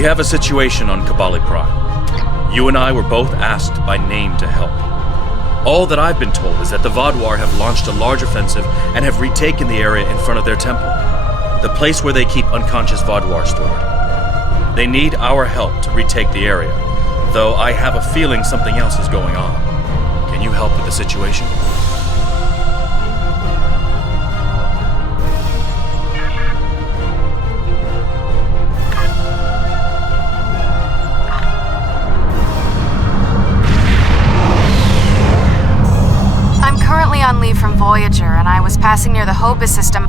We have a situation on Kabali Prime. You and I were both asked by name to help. All that I've been told is that the Vaadwaur have launched a large offensive and have retaken the area in front of their temple, the place where they keep unconscious Vaadwaur stored. They need our help to retake the area, though I have a feeling something else is going on. Can you help with the situation? On leave from Voyager, and I was passing near the Hobus system.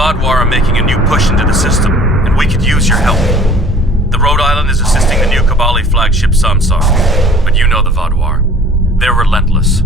Vaadwaur are making a new push into the system, and we could use your help. The Rhode Island is assisting the new Kabali flagship Samsar, but you know the Vaadwaur. They're relentless.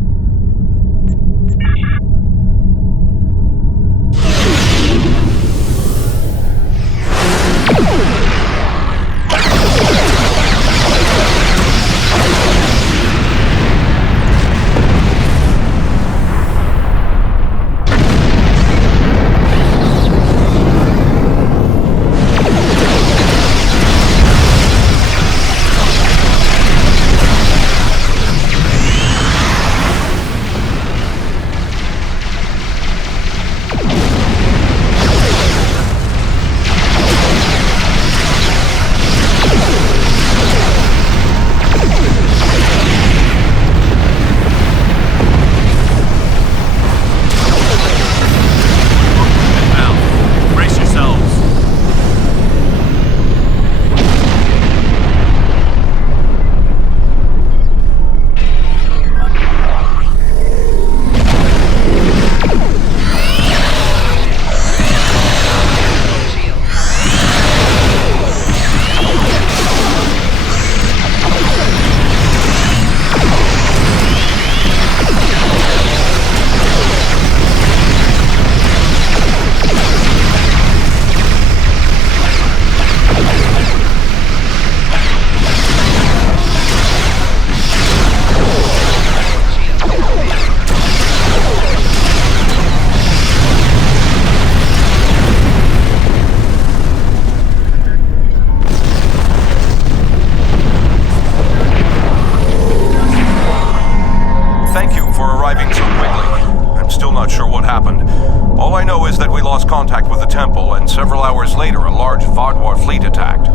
Contact with the temple, and several hours later a large Vaadwaur fleet attacked.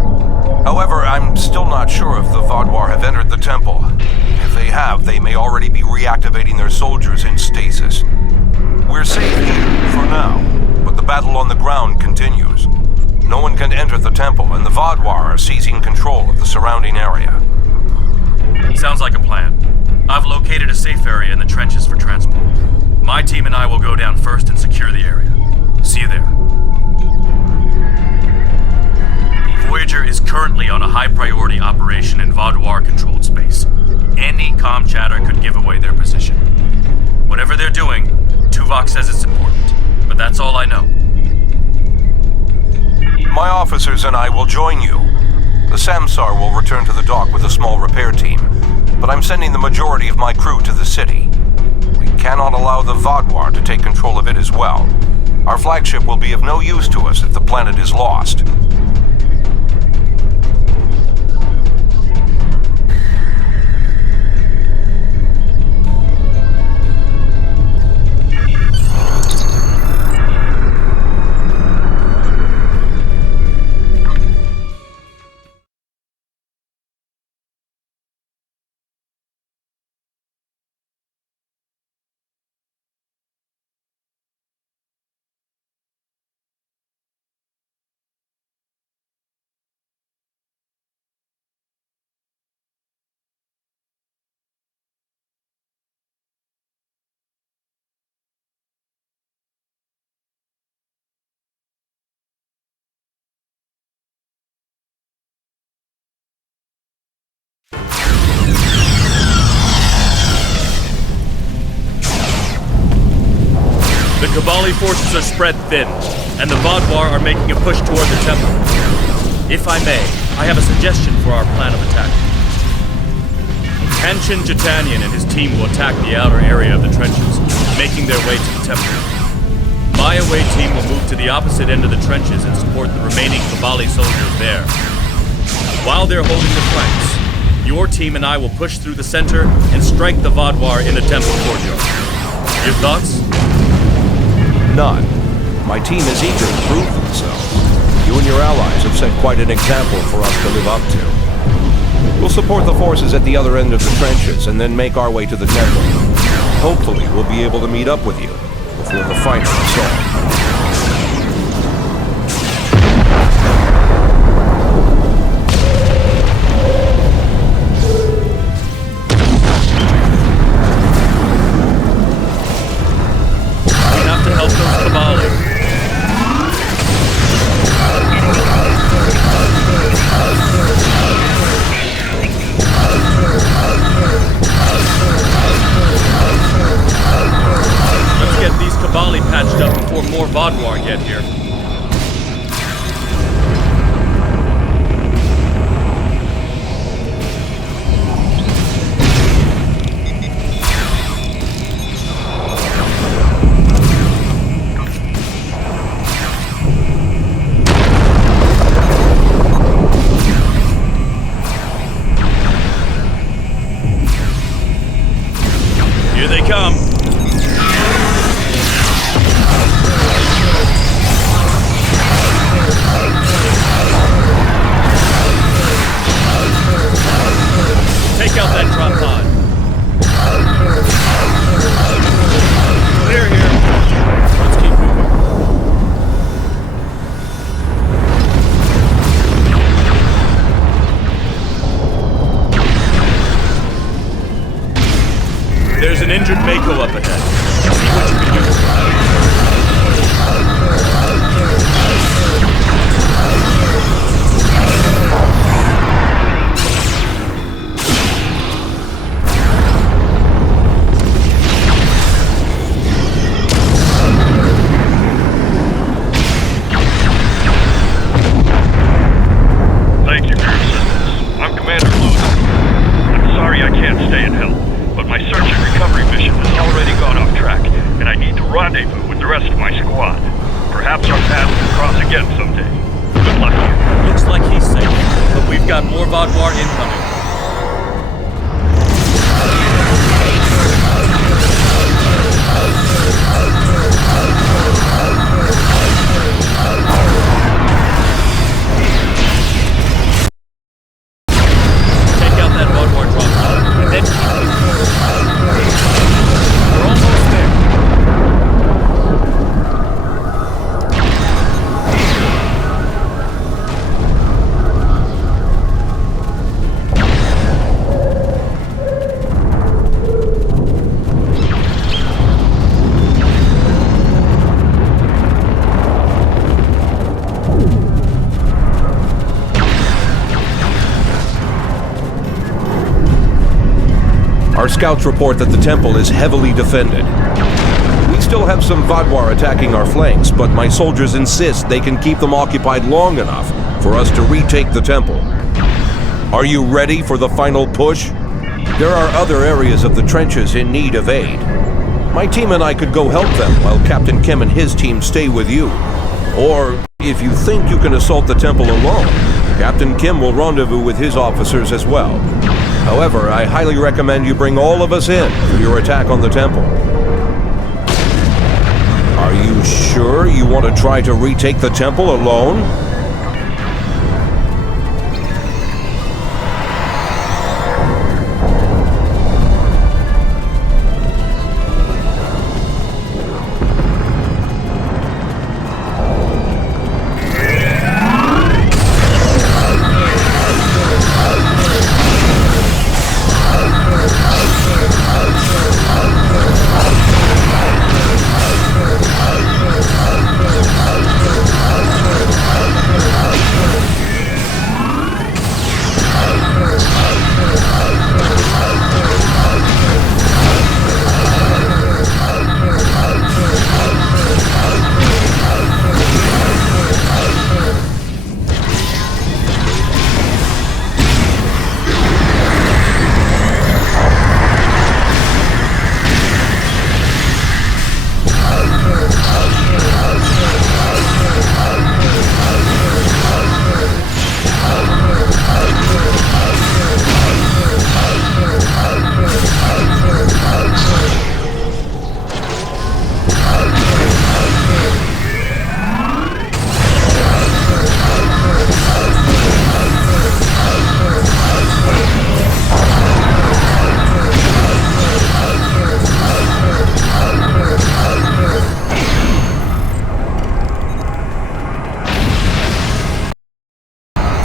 However, I'm still not sure if the Vaadwaur have entered the temple. If they have, they may already be reactivating their soldiers in stasis. We're safe here, for now, but the battle on the ground continues. No one can enter the temple, and the Vodwar are seizing control of the surrounding area. Sounds like a plan. I've located a safe area in the trenches for transport. My team and I will go down first and secure the area. See you there. Voyager is currently on a high-priority operation in Vodwar-controlled space. Any comm chatter could give away their position. Whatever they're doing, Tuvok says it's important, but that's all I know. My officers and I will join you. The Samsar will return to the dock with a small repair team, but I'm sending the majority of my crew to the city. We cannot allow the Vodwar to take control of it as well. Our flagship will be of no use to us if the planet is lost. The Kabali forces are spread thin, and the Vodwar are making a push toward the temple. If I may, I have a suggestion for our plan of attack. Hanshin Jatanian and his team will attack the outer area of the trenches, making their way to the temple. My away team will move to the opposite end of the trenches and support the remaining Kabali soldiers there. While they're holding the flanks, your team and I will push through the center and strike the Vodwar in the temple courtyard. Your thoughts? None. My team is eager to prove themselves. You and your allies have set quite an example for us to live up to. We'll support the forces at the other end of the trenches and then make our way to the temple. Hopefully, we'll be able to meet up with you before the final assault. Patched up before more Vodwar get here. Here they come. Take out that drop pod. Clear here. Let's keep moving. There's an injured Mako up ahead. See what you can do. Rendezvous with the rest of my squad. Perhaps our paths will cross again someday. Good luck to you. Looks like he's safe, but we've got more Vodwar incoming. Take out that Vodwar drop pod, and then keep moving. We're almost there. scouts report that the temple is heavily defended. We still have some Vadwar attacking our flanks, but my soldiers insist they can keep them occupied long enough for us to retake the temple. Are you ready for the final push? There are other areas of the trenches in need of aid. My team and I could go help them while Captain Kim and his team stay with you. Or, if you think you can assault the temple alone, Captain Kim will rendezvous with his officers as well. However, I highly recommend you bring all of us in for your attack on the temple. Are you sure you want to try to retake the temple alone?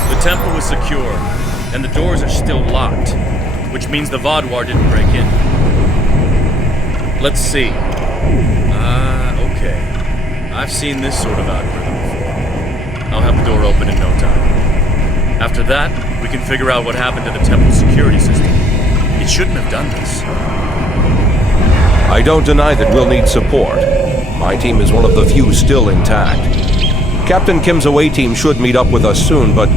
The temple was secure, and the doors are still locked, which means the Vadwar didn't break in. Let's see. Okay. I've seen this sort of algorithm before. I'll have the door open in no time. After that, we can figure out what happened to the temple's security system. It shouldn't have done this. I don't deny that we'll need support. My team is one of the few still intact. Captain Kim's away team should meet up with us soon, but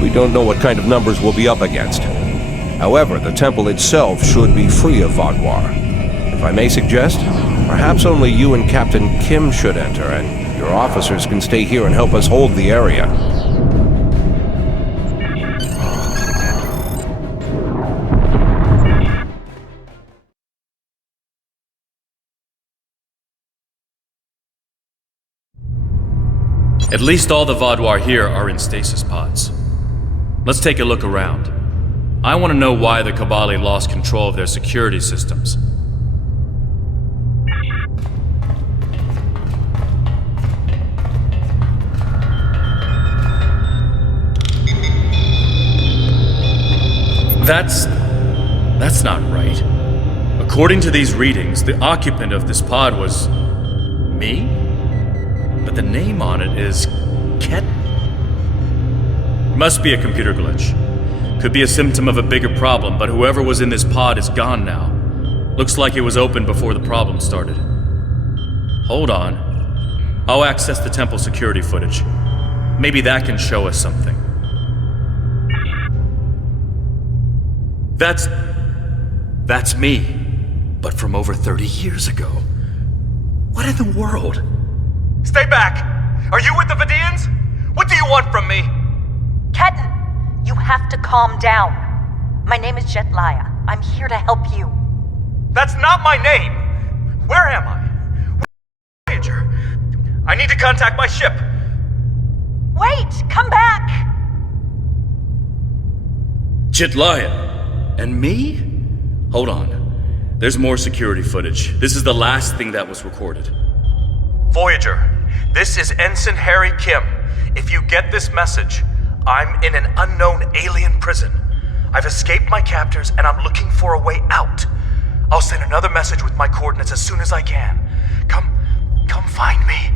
we don't know what kind of numbers we'll be up against. However, the temple itself should be free of Vadwar. If I may suggest, perhaps only you and Captain Kim should enter, and your officers can stay here and help us hold the area. At least all the Vadwar here are in stasis pods. Let's take a look around. I want to know why the Kabali lost control of their security systems. That's not right. According to these readings, the occupant of this pod was me? But the name on it is Ket. Must be a computer glitch. Could be a symptom of a bigger problem, but whoever was in this pod is gone now. Looks like it was open before the problem started. Hold on. I'll access the temple security footage. Maybe that can show us something. That's me. But from over 30 years ago. What in the world? Stay back! Are you with the Vidians? What do you want from me? Ketan, you have to calm down. My name is Jetlaya. I'm here to help you. That's not my name! Where am I? Voyager. I need to contact my ship. Wait! Come back! Jetlaya? And me? Hold on. There's more security footage. This is the last thing that was recorded. Voyager, this is Ensign Harry Kim. If you get this message, I'm in an unknown alien prison. I've escaped my captors and I'm looking for a way out. I'll send another message with my coordinates as soon as I can. Come find me.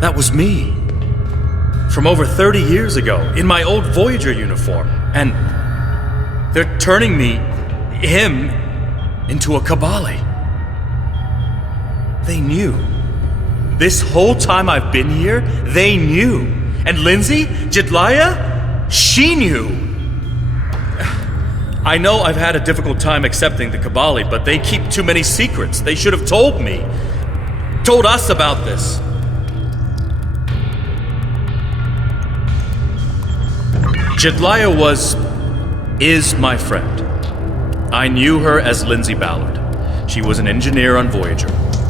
That was me. From over 30 years ago, in my old Voyager uniform. And they're turning him, into a Kabali. They knew. This whole time I've been here, they knew. And Lindsay, Jedliah, she knew. I know I've had a difficult time accepting the Kabali, but they keep too many secrets. They should have told me. Told us about this. Jedliah is my friend. I knew her as Lindsay Ballard. She was an engineer on Voyager.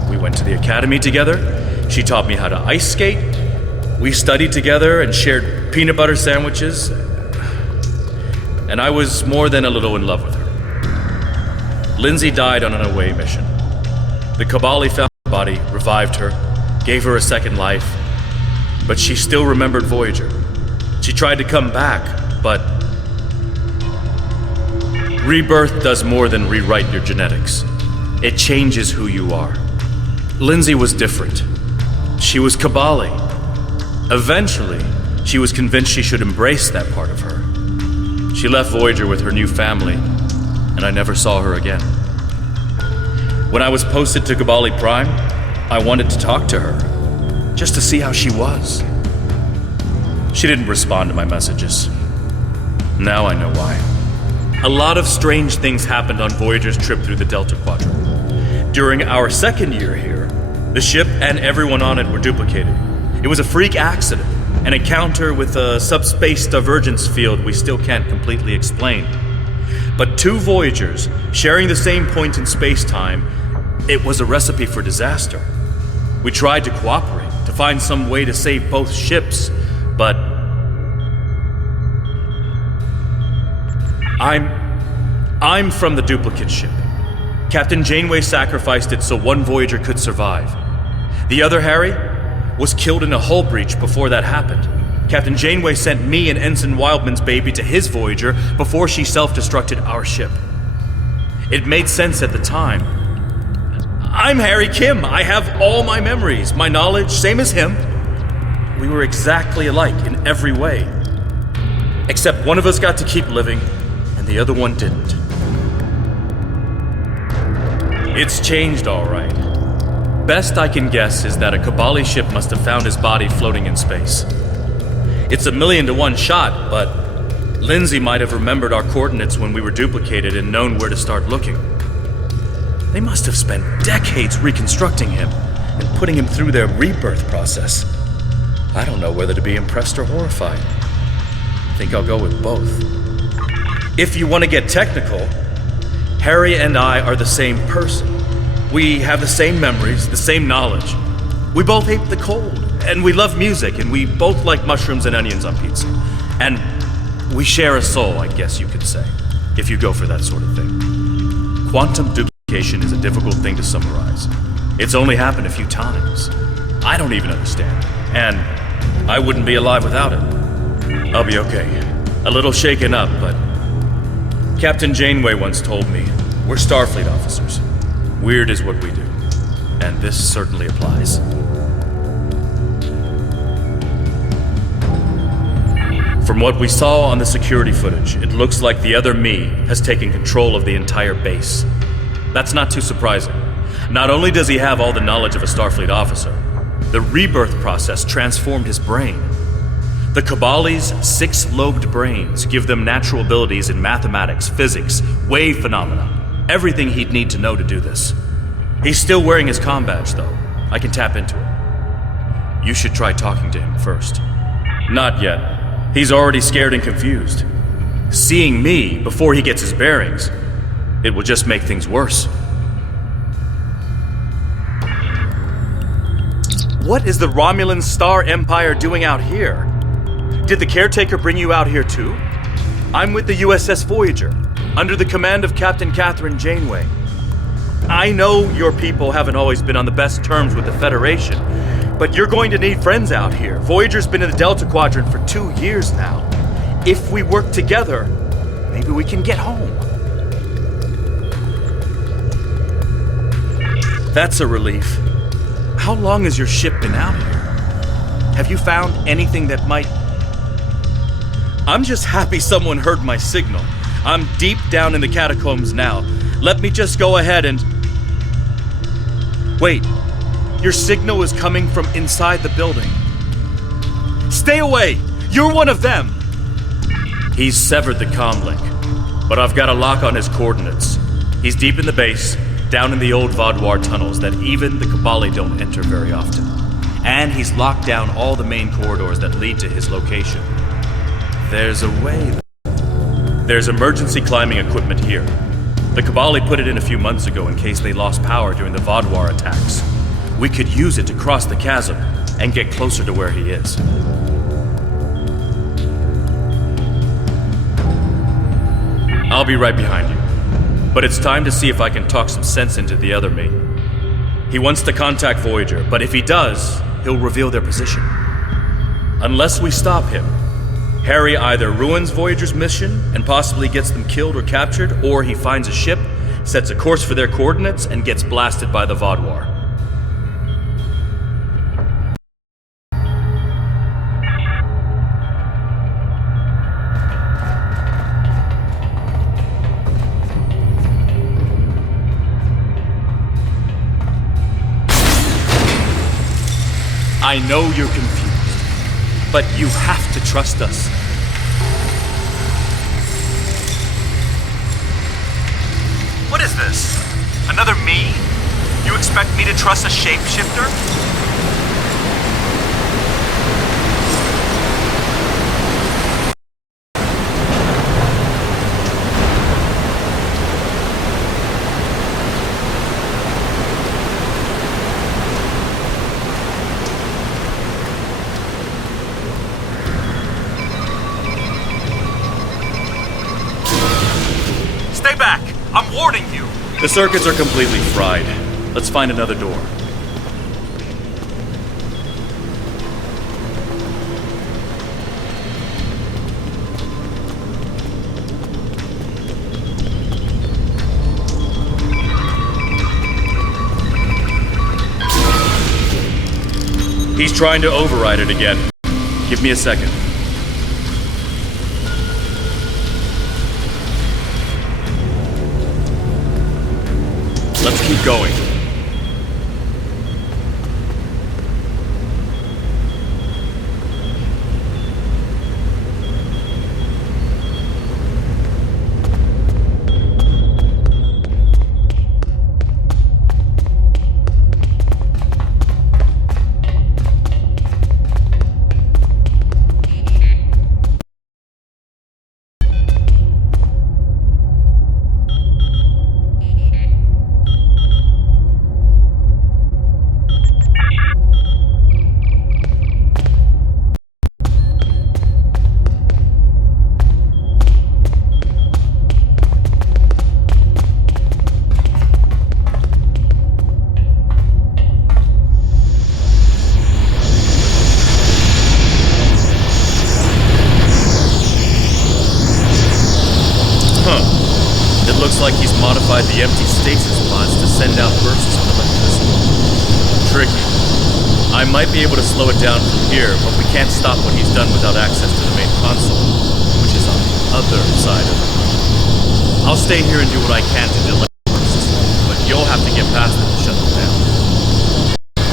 We went to the academy together. She taught me how to ice skate. We studied together and shared peanut butter sandwiches. And I was more than a little in love with her. Lindsay died on an away mission. The Kabali found her body, revived her, gave her a second life, but she still remembered Voyager. She tried to come back, but rebirth does more than rewrite your genetics. It changes who you are. Lindsay was different. She was Kabali. Eventually, she was convinced she should embrace that part of her. She left Voyager with her new family, and I never saw her again. When I was posted to Kabali Prime, I wanted to talk to her, just to see how she was. She didn't respond to my messages. Now I know why. A lot of strange things happened on Voyager's trip through the Delta Quadrant. During our second year here, the ship and everyone on it were duplicated. It was a freak accident, an encounter with a subspace divergence field we still can't completely explain. But two Voyagers, sharing the same point in space-time, it was a recipe for disaster. We tried to cooperate, to find some way to save both ships, but I'm from the duplicate ship. Captain Janeway sacrificed it so one Voyager could survive. The other, Harry, was killed in a hull breach before that happened. Captain Janeway sent me and Ensign Wildman's baby to his Voyager before she self-destructed our ship. It made sense at the time. I'm Harry Kim. I have all my memories, my knowledge, same as him. We were exactly alike in every way. Except one of us got to keep living, and the other one didn't. It's changed, all right. Best I can guess is that a Kabali ship must have found his body floating in space. It's a 1,000,000 to 1 shot, but Lindsay might have remembered our coordinates when we were duplicated and known where to start looking. They must have spent decades reconstructing him and putting him through their rebirth process. I don't know whether to be impressed or horrified. I think I'll go with both. If you want to get technical, Harry and I are the same person. We have the same memories, the same knowledge. We both hate the cold, and we love music, and we both like mushrooms and onions on pizza. And we share a soul, I guess you could say, if you go for that sort of thing. Quantum duplication is a difficult thing to summarize. It's only happened a few times. I don't even understand, and I wouldn't be alive without it. I'll be okay. A little shaken up, but Captain Janeway once told me, we're Starfleet officers. Weird is what we do, and this certainly applies. From what we saw on the security footage, it looks like the other me has taken control of the entire base. That's not too surprising. Not only does he have all the knowledge of a Starfleet officer, the rebirth process transformed his brain. The Kabali's 6-lobed brains give them natural abilities in mathematics, physics, wave phenomena, everything he'd need to know to do this. He's still wearing his comm badge, though. I can tap into it. You should try talking to him first. Not yet. He's already scared and confused. Seeing me before he gets his bearings, it will just make things worse. What is the Romulan Star Empire doing out here? Did the caretaker bring you out here too? I'm with the USS Voyager, under the command of Captain Catherine Janeway. I know your people haven't always been on the best terms with the Federation, but you're going to need friends out here. Voyager's been in the Delta Quadrant for 2 years now. If we work together, maybe we can get home. That's a relief. How long has your ship been out here? Have you found anything that might... I'm just happy someone heard my signal. I'm deep down in the catacombs now. Let me just go ahead and... Wait, your signal is coming from inside the building. Stay away! You're one of them! He's severed the comm link, but I've got a lock on his coordinates. He's deep in the base, down in the old Vaudouar tunnels that even the Cabali don't enter very often. And he's locked down all the main corridors that lead to his location. There's a way. There's emergency climbing equipment here. The Cabali put it in a few months ago in case they lost power during the Vaudouar attacks. We could use it to cross the chasm and get closer to where he is. I'll be right behind you. But it's time to see if I can talk some sense into the other me. He wants to contact Voyager, but if he does, he'll reveal their position. Unless we stop him, Harry either ruins Voyager's mission and possibly gets them killed or captured, or he finds a ship, sets a course for their coordinates, and gets blasted by the Vaudouar. I know you're confused, but you have to trust us. What is this? Another me? You expect me to trust a shapeshifter? Stay back! I'm warning you! The circuits are completely fried. Let's find another door. He's trying to override it again. Give me a second. Let's keep going. Looks like he's modified the empty stasis pods to send out bursts of electricity. Tricky. I might be able to slow it down from here, but we can't stop what he's done without access to the main console, which is on the other side of the room. I'll stay here and do what I can to delay bursts, but you'll have to get past them to shut them down.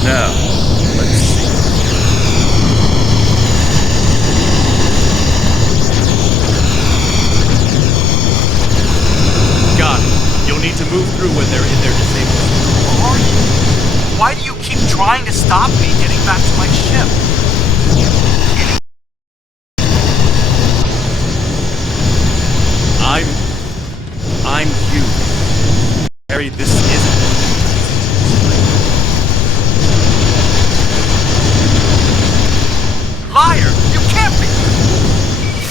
Now, let's see. Got it. You'll need to move through when they're in their disabled. Who are you? Why do you keep trying to stop me getting back to my ship? I'm you. Harry, this isn't... Liar! You can't be!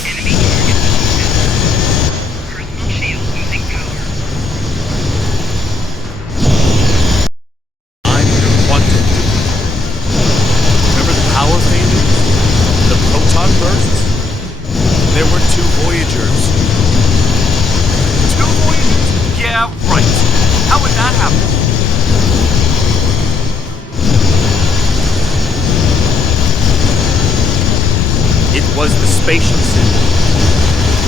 Enemy target. Personal shield losing power. I'm your quantum. Remember the power failures? The proton bursts? There were 2 Voyagers. 2 Voyagers? Yeah, right. How would that happen? spatial suit.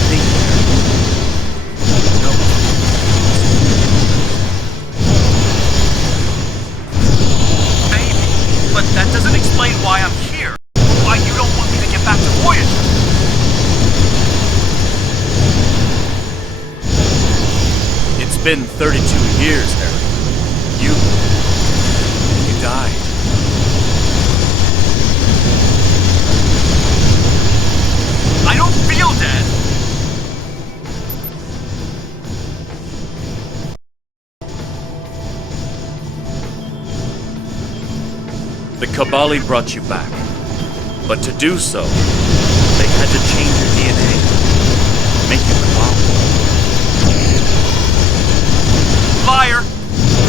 Think no. Maybe, but that doesn't explain why I'm here. Why you don't want me to get back to Voyager. It's been 32 years, Harry. You died. I don't feel dead! The Kabali brought you back. But to do so, they had to change your DNA. Make you Kabali. Liar!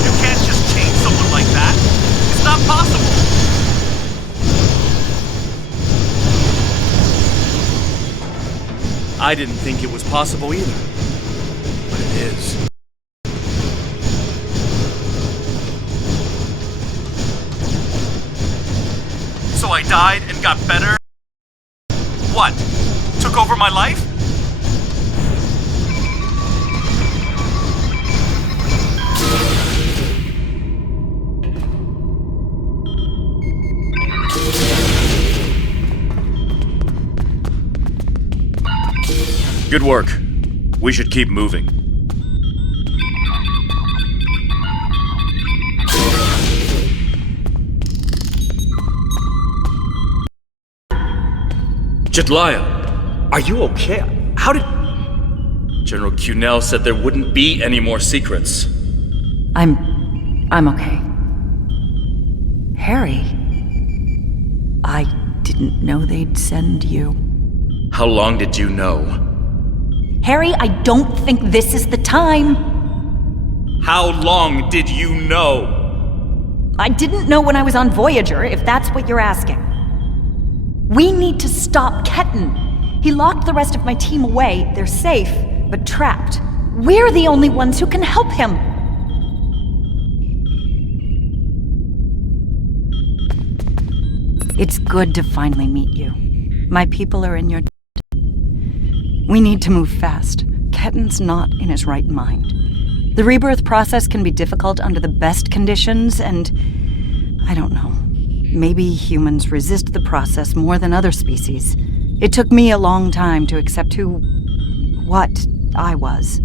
You can't just change someone like that. It's not possible. I didn't think it was possible either. But it is. So I died and got better? What? Took over my life? Good work. We should keep moving. Jedliah, are you okay? How did... General Cunell said there wouldn't be any more secrets. I'm okay. Harry, I didn't know they'd send you. How long did you know? Harry, I don't think this is the time. How long did you know? I didn't know when I was on Voyager, if that's what you're asking. We need to stop Ketan. He locked the rest of my team away. They're safe, but trapped. We're the only ones who can help him. It's good to finally meet you. My people are in your... We need to move fast. Ketan's not in his right mind. The rebirth process can be difficult under the best conditions, and... I don't know. Maybe humans resist the process more than other species. It took me a long time to accept what I was.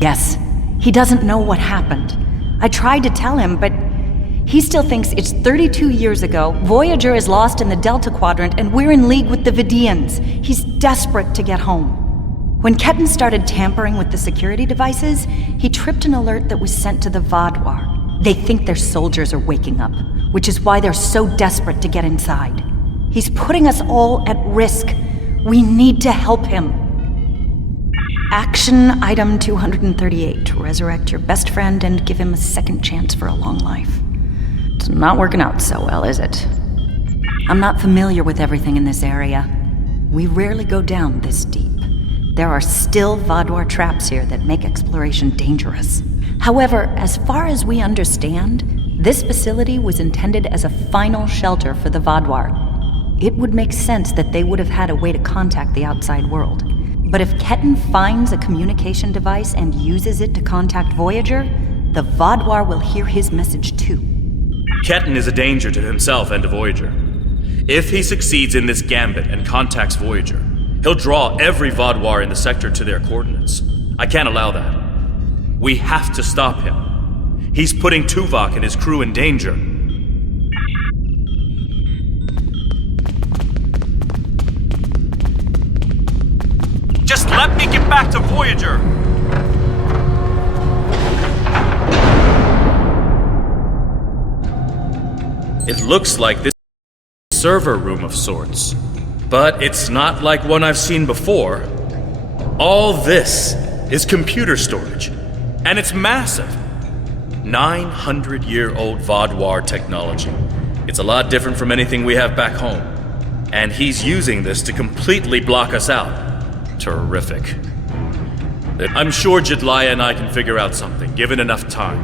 Yes, he doesn't know what happened. I tried to tell him, but he still thinks it's 32 years ago, Voyager is lost in the Delta Quadrant, and we're in league with the Vidians. He's desperate to get home. When Ketan started tampering with the security devices, he tripped an alert that was sent to the Vaadwaur. They think their soldiers are waking up, which is why they're so desperate to get inside. He's putting us all at risk. We need to help him. Action item 238. Resurrect your best friend and give him a second chance for a long life. It's not working out so well, is it? I'm not familiar with everything in this area. We rarely go down this deep. There are still Vaadwaur traps here that make exploration dangerous. However, as far as we understand, this facility was intended as a final shelter for the Vaadwaur. It would make sense that they would have had a way to contact the outside world. But if Ketan finds a communication device and uses it to contact Voyager, the Vaadwaur will hear his message too. Ketan is a danger to himself and to Voyager. If he succeeds in this gambit and contacts Voyager, he'll draw every Vaadwaur in the sector to their coordinates. I can't allow that. We have to stop him. He's putting Tuvok and his crew in danger. Just let me get back to Voyager! It looks like this is a server room of sorts. But it's not like one I've seen before. All this is computer storage. And it's massive. 900-year-old Vaadwaur technology. It's a lot different from anything we have back home. And he's using this to completely block us out. Terrific. I'm sure Jedliah and I can figure out something, given enough time.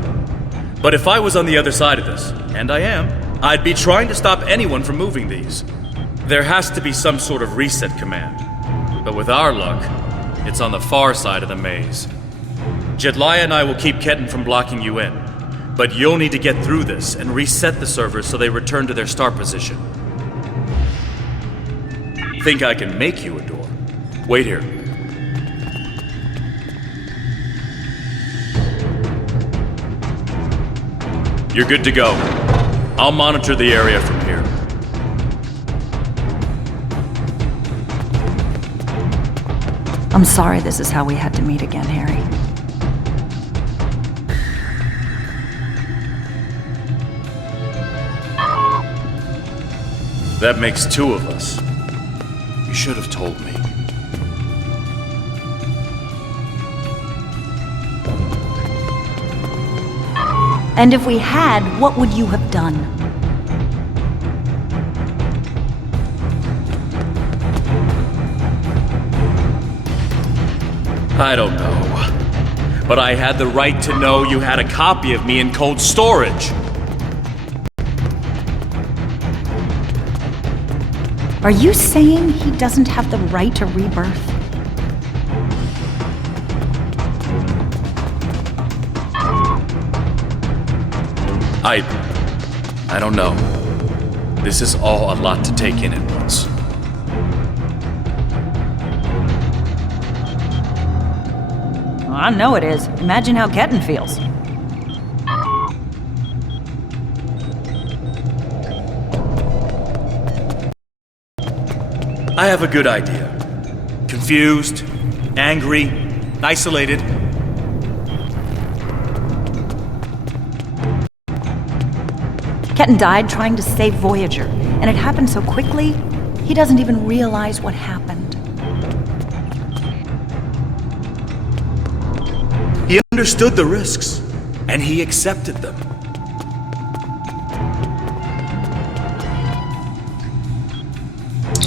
But if I was on the other side of this, and I am, I'd be trying to stop anyone from moving these. There has to be some sort of reset command. But with our luck, it's on the far side of the maze. Jedliah and I will keep Ketan from blocking you in, but you'll need to get through this and reset the servers so they return to their start position. Think I can make you a door? Wait here. You're good to go. I'll monitor the area from here. I'm sorry this is how we had to meet again, Harry. That makes two of us. You should have told me. And if we had, what would you have done? I don't know. But I had the right to know you had a copy of me in cold storage. Are you saying he doesn't have the right to rebirth? I don't know. This is all a lot to take in at once. I know it is. Imagine how Ketan feels. I have a good idea. Confused, angry, isolated. Ketan died trying to save Voyager, and it happened so quickly, he doesn't even realize what happened. He understood the risks, and he accepted them.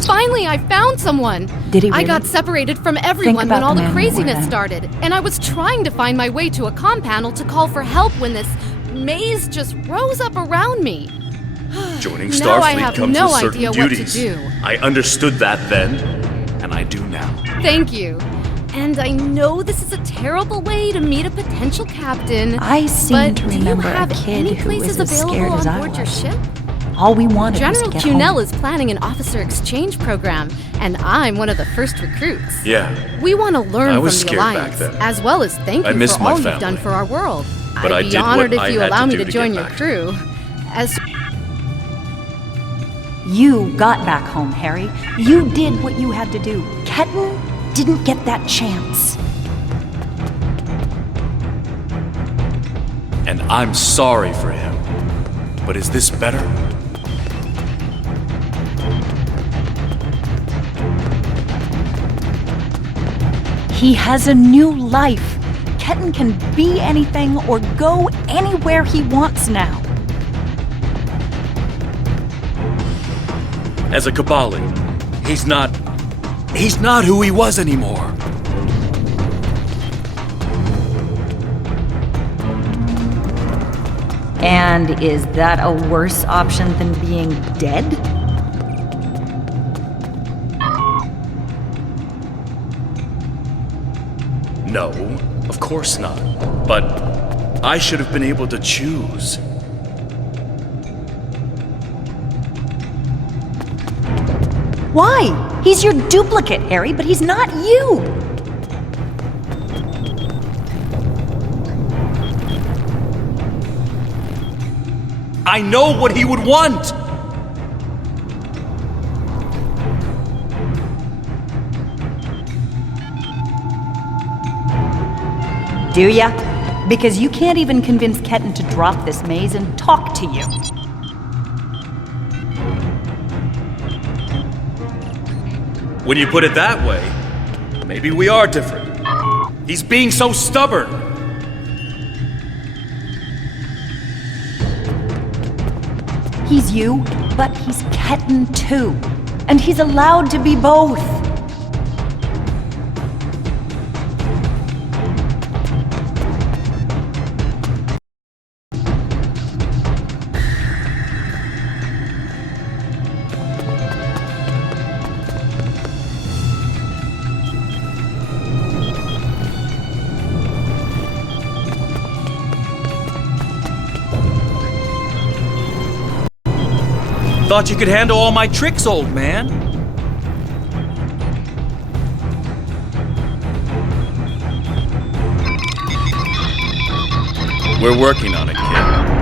Finally, I found someone! Did he really? I got separated from everyone when about all the the man craziness more than- started, and I was trying to find my way to a comm panel to call for help when this maze just rose up around me. Joining Now I Starfleet have comes no with certain idea what to duties. do. I understood that then, and I do now. Thank you. And I know this is a terrible way to meet a potential captain. I seem but to do you remember a have kid any who was places as available scared as on I board your was. ship? All we wanted General was to get Cunell home. is planning an officer exchange program, and I'm one of the first recruits. Yeah, We want to learn I from was the scared back Alliance, then. as well as thank I you miss for my all you've family. done for our world. But I I'd be did what honored if I you had allow to me do to to join get your back. crew. As You got back home, Harry. You did what you had to do. Ketan didn't get that chance. and I'm sorry for him. But is this better? He has a new life. Ketan can be anything or go anywhere he wants now. As a Kabali, he's not who he was anymore. And is that a worse option than being dead? No, of course not. But I should have been able to choose. Why? He's your duplicate, Harry, but he's not you. I know what he would want! Do ya? Because you can't even convince Ketan to drop this maze and talk to you. When you put it that way, maybe we are different. He's being so stubborn. He's you, but he's Ketan too. And he's allowed to be both. Thought you could handle all my tricks, old man. We're working on it, kid.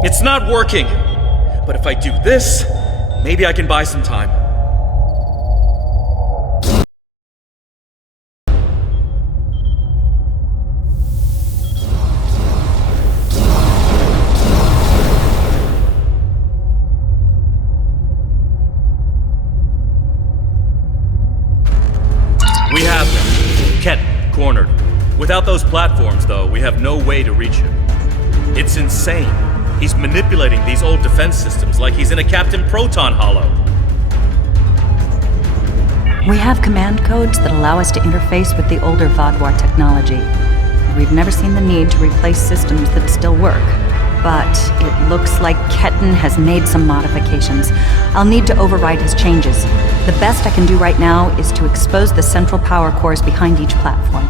It's not working! But if I do this, maybe I can buy some time. We have him. Ket, cornered. Without those platforms, though, we have no way to reach him. It's insane. He's manipulating these old defense systems like he's in a Captain Proton Hollow. We have command codes that allow us to interface with the older Vodwar technology. We've never seen the need to replace systems that still work. But it looks like Ketten has made some modifications. I'll need to override his changes. The best I can do right now is to expose the central power cores behind each platform.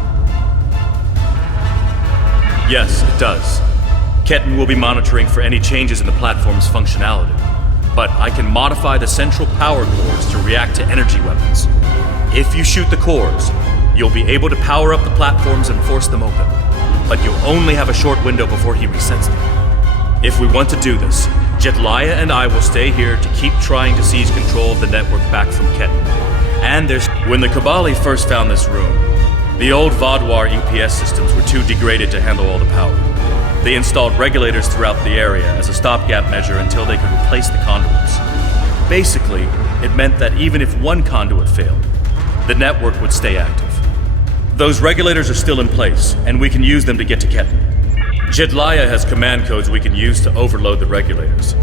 Yes, it does. Ketten will be monitoring for any changes in the platform's functionality. But I can modify the central power cores to react to energy weapons. If you shoot the cores, you'll be able to power up the platforms and force them open. But you'll only have a short window before he resets them. If we want to do this, Jetlaya and I will stay here to keep trying to seize control of the network back from Ketten. And there's... When the Kabali first found this room, the old Vodwar EPS systems were too degraded to handle all the power. They installed regulators throughout the area as a stopgap measure until they could replace the conduits. Basically, it meant that even if one conduit failed, the network would stay active. Those regulators are still in place, and we can use them to get to Ketten. Jetlaya has command codes we can use to overload the regulators.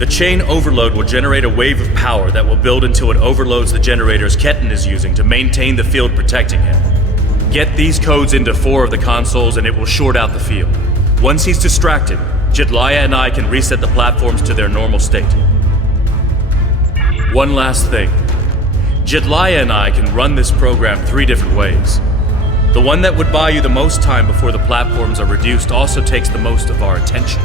The chain overload will generate a wave of power that will build until it overloads the generators Ketten is using to maintain the field protecting him. Get these codes into 4 of the consoles and it will short out the field. Once he's distracted, Jetlaya and I can reset the platforms to their normal state. One last thing. Jetlaya and I can run this program 3 different ways. The one that would buy you the most time before the platforms are reduced also takes the most of our attention.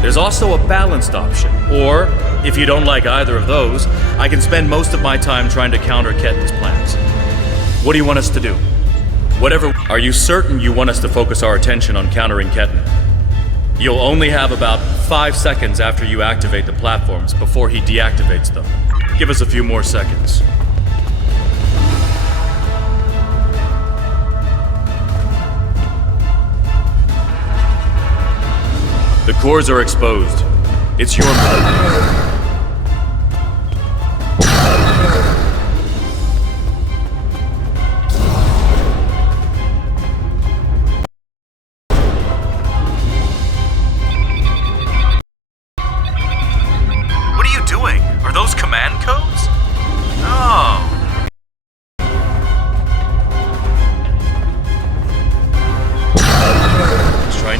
There's also a balanced option, or, if you don't like either of those, I can spend most of my time trying to counter Ketten's plans. What do you want us to do? Whatever. Are you certain you want us to focus our attention on countering Ketten? You'll only have about 5 seconds after you activate the platforms before he deactivates them. Give us a few more seconds. The cores are exposed. It's your move.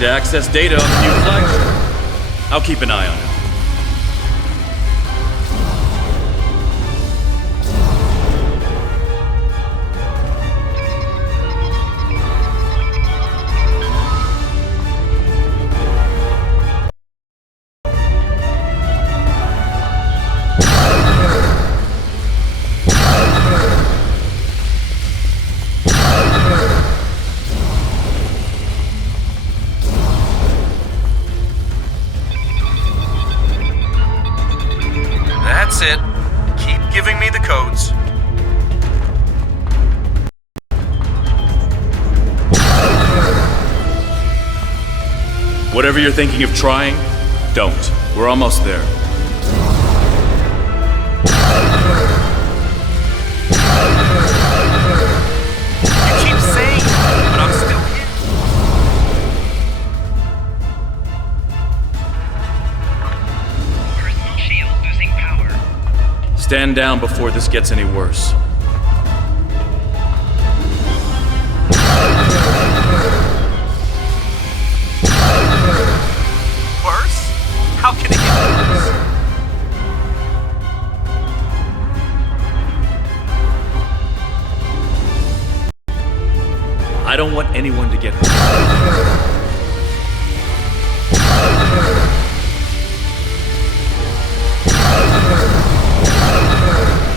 To access data on the new flagship. I'll keep an eye on it. That's it. Keep giving me the codes. Whatever you're thinking of trying, don't. We're almost there. You keep saying it, but I'm still here. Stand down before this gets any worse. Worse? How can it get worse? I don't want anyone to get hurt.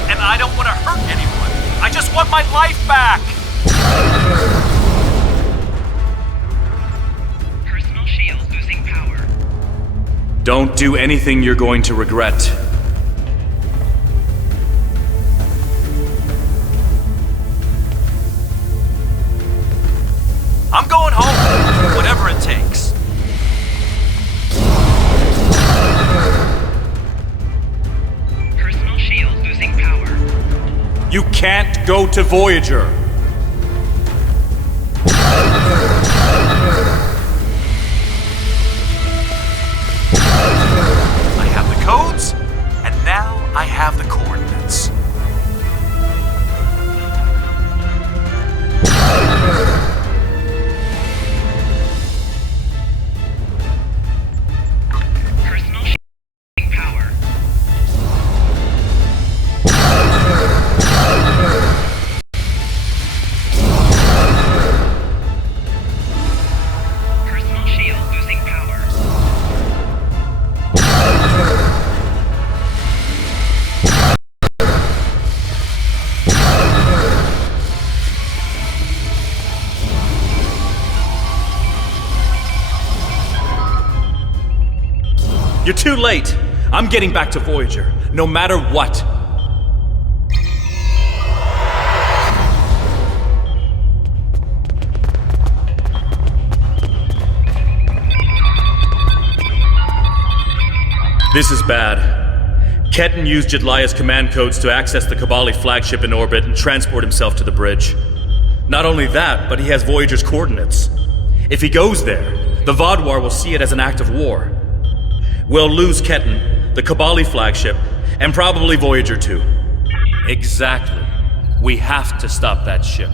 And I don't want to hurt anyone. I just want my life back. Personal shield losing power. Don't do anything you're going to regret. I'm going home, whatever it takes. Personal shield losing power. You can't go to Voyager. I have the codes, and now I have the coordinates. Personal shield losing power. Personal shield losing power. You're too late. I'm getting back to Voyager, no matter what. This is bad. Ketan used Jedlia's command codes to access the Kabali flagship in orbit and transport himself to the bridge. Not only that, but he has Voyager's coordinates. If he goes there, the Vaadwaur will see it as an act of war. We'll lose Ketan, the Kabali flagship, and probably Voyager too. Exactly. We have to stop that ship.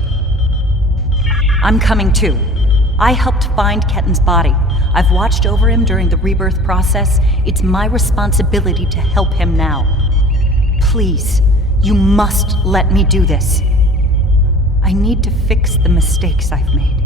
I'm coming too. I helped find Ketan's body. I've watched over him during the rebirth process. It's my responsibility to help him now. Please, you must let me do this. I need to fix the mistakes I've made.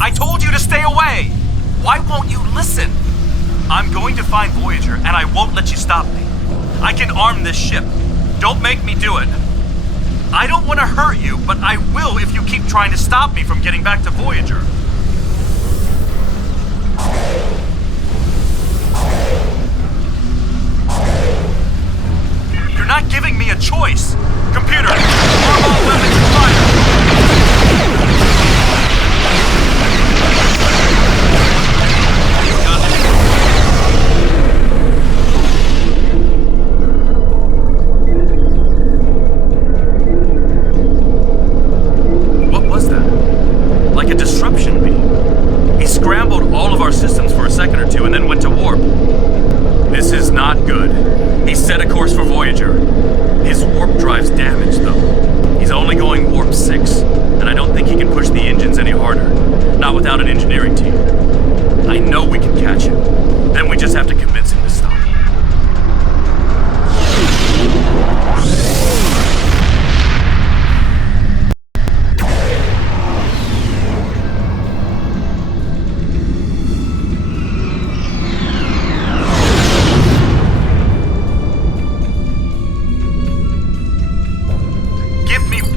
I told you to stay away! Why won't you listen? I'm going to find Voyager, and I won't let you stop me. I can arm this ship. Don't make me do it. I don't want to hurt you, but I will if you keep trying to stop me from getting back to Voyager. You're not giving me a choice. Computer, arm all weapons and fire. What was that? Like a disruption beam. He scrambled all of our systems for a second or two and then went to warp. This is not good. He set a course for Voyager. His warp drive's damaged, though. He's only going warp 6, and I don't think he can push the engines any harder. Not without an engineering team. I know we can catch him. Then we just have to convince him to stop.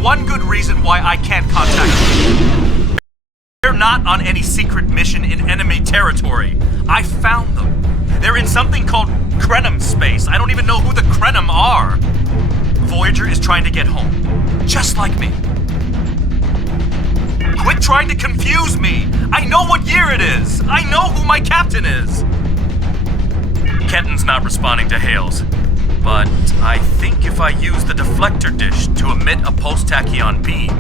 One good reason why I can't contact you. They're not on any secret mission in enemy territory. I found them. They're in something called Krenim space. I don't even know who the Krenim are. Voyager is trying to get home. Just like me. Quit trying to confuse me! I know what year it is! I know who my captain is! Kenton's not responding to hails, but I think if I use the deflector dish to emit a pulse-tachyon beam,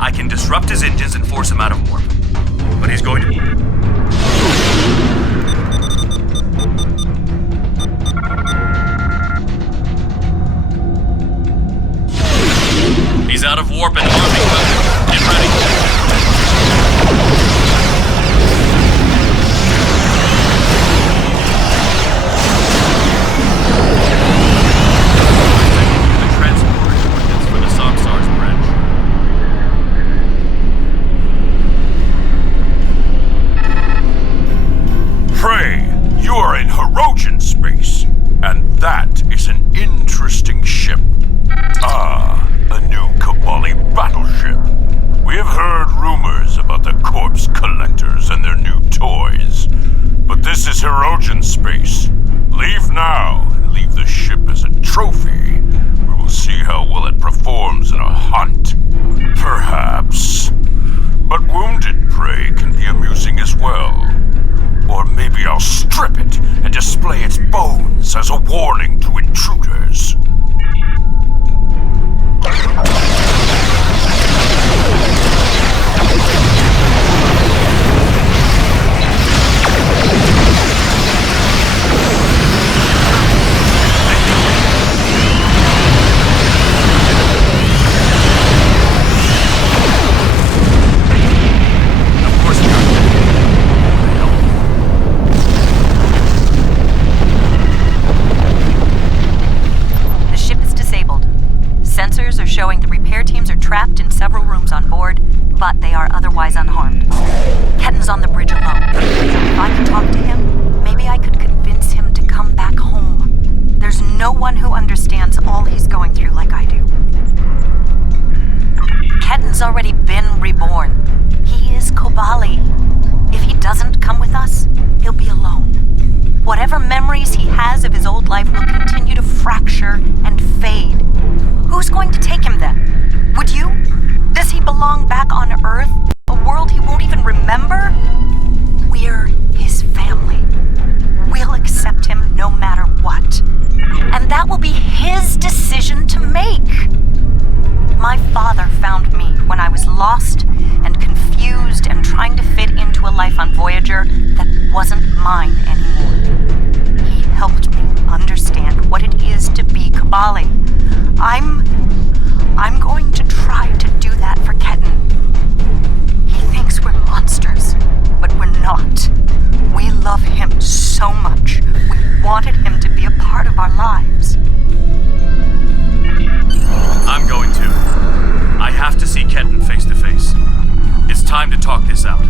I can disrupt his engines and force him out of warp. But he's going to... He's out of warp and arming weapon. Get ready. The transport coordinates for the Samsar's bridge. Prey, you are in Hirogen space, and that is an interesting ship. Ah, a new Kabali battleship. We have heard rumors about the corpse collectors and their new toys. But this is Hirogen space. Leave now, and leave the ship as a trophy. We will see how well it performs in a hunt. Perhaps. But wounded prey can be amusing as well. Or maybe I'll strip it and display its bones as a warning to intruders. Showing the repair teams are trapped in several rooms on board, but they are otherwise unharmed. Ketton's on the bridge alone. If I could talk to him, maybe I could convince him to come back home. There's no one who understands all he's going through like I do. Ketton's already been reborn. He is Kobali. If he doesn't come with us, he'll be alone. Whatever memories he has of his old life will continue to fracture and fade. Who's going to take him then? Would you? Does he belong back on Earth? A world he won't even remember? We're his family. We'll accept him no matter what. And that will be his decision to make. My father found me when I was lost and confused and trying to fit into a life on Voyager that wasn't mine anymore. He helped me understand what it is to be Kabali. I'm going to try to do that for Ketton. He thinks we're monsters, but we're not. We love him so much. We wanted him to be a part of our lives. I'm going to. I have to see Ketton face to face. It's time to talk this out.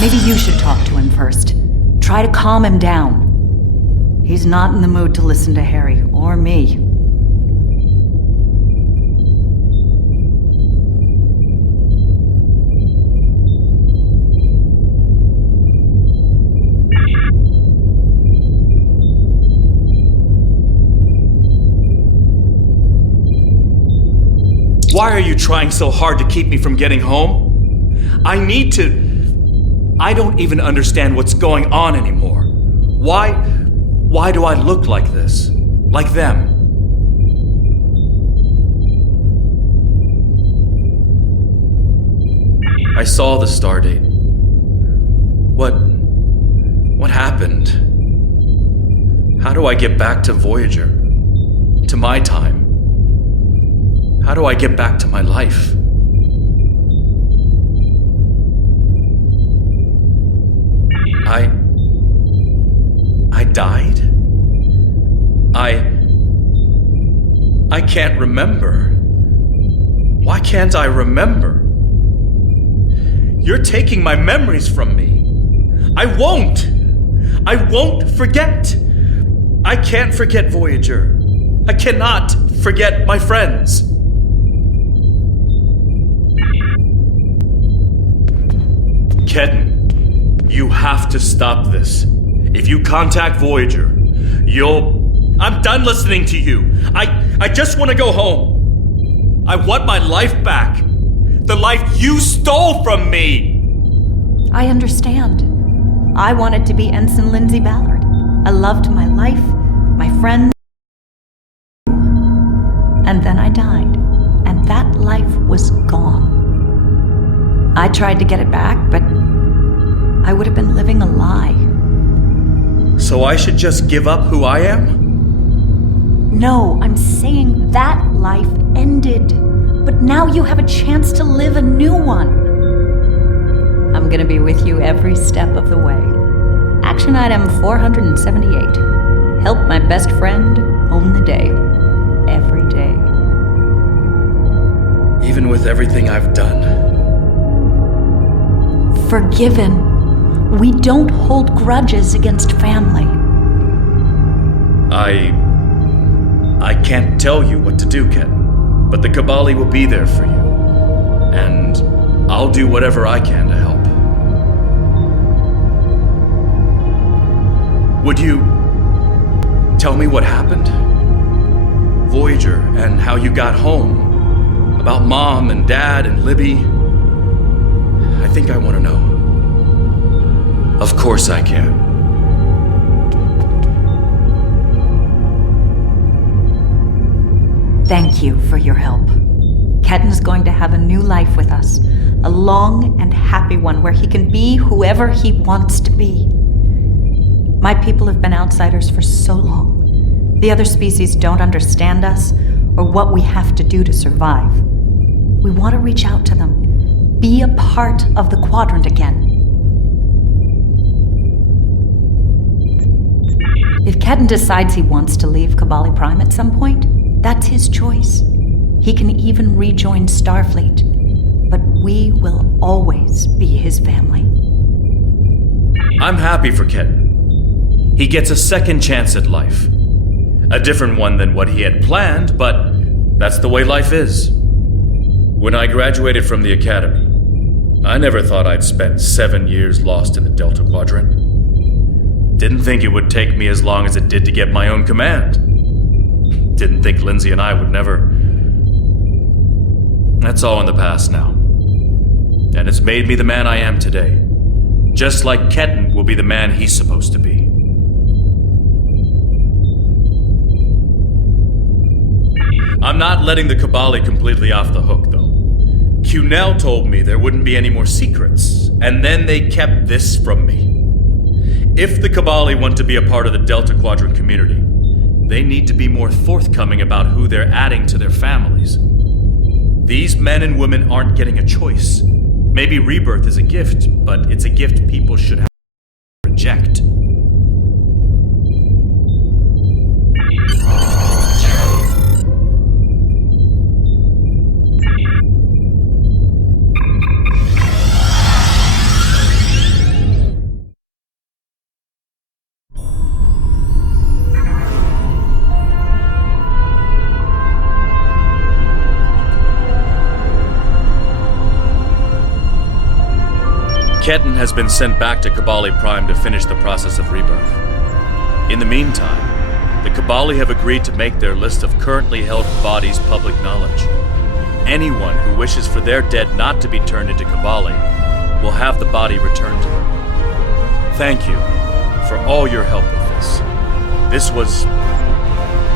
Maybe you should talk to him first. Try to calm him down. He's not in the mood to listen to Harry or me. Why are you trying so hard to keep me from getting home? I don't even understand what's going on anymore. Why do I look like this? Like them? I saw the stardate. What happened? How do I get back to Voyager? To my time? How do I get back to my life? I died? I can't remember. Why can't I remember? You're taking my memories from me. I won't forget. I can't forget Voyager. I cannot forget my friends. Kedden, you have to stop this. If you contact Voyager, I'm done listening to you. I just want to go home. I want my life back. The life you stole from me. I understand. I wanted to be Ensign Lindsay Ballard. I loved my life, my friends, and then I died, and that life was gone. I tried to get it back, but I would have been living a lie. So I should just give up who I am? No, I'm saying that life ended, but now you have a chance to live a new one. I'm gonna be with you every step of the way. Action item 478. Help my best friend own the day. Every day. Even with everything I've done. Forgiven. We don't hold grudges against family. I can't tell you what to do, Ken, but the Kabali will be there for you. And I'll do whatever I can to help. Would you tell me what happened? Voyager, and how you got home. About Mom and Dad and Libby. I think I want to know. Of course I can. Thank you for your help. Kedden's going to have a new life with us. A long and happy one where he can be whoever he wants to be. My people have been outsiders for so long. The other species don't understand us or what we have to do to survive. We want to reach out to them. Be a part of the Quadrant again. If Kedden decides he wants to leave Kabali Prime at some point, that's his choice. He can even rejoin Starfleet, but we will always be his family. I'm happy for Kedden. He gets a second chance at life. A different one than what he had planned, but that's the way life is. When I graduated from the academy, I never thought I'd spend 7 years lost in the Delta Quadrant. Didn't think it would take me as long as it did to get my own command. Didn't think Lindsay and I would never... That's all in the past now. And it's made me the man I am today. Just like Kedden will be the man he's supposed to be. I'm not letting the Kabali completely off the hook, though. Cunell told me there wouldn't be any more secrets, and then they kept this from me. If the Kabali want to be a part of the Delta Quadrant community, they need to be more forthcoming about who they're adding to their families. These men and women aren't getting a choice. Maybe rebirth is a gift, but it's a gift people should have to reject. Kedden has been sent back to Kabali Prime to finish the process of rebirth. In the meantime, the Kabali have agreed to make their list of currently held bodies public knowledge. anyone who wishes for their dead not to be turned into Kabali will have the body returned to them. Thank you for all your help with this. This was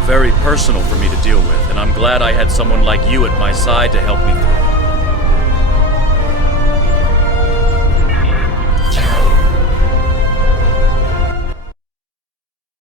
very personal for me to deal with, and I'm glad I had someone like you at my side to help me through it.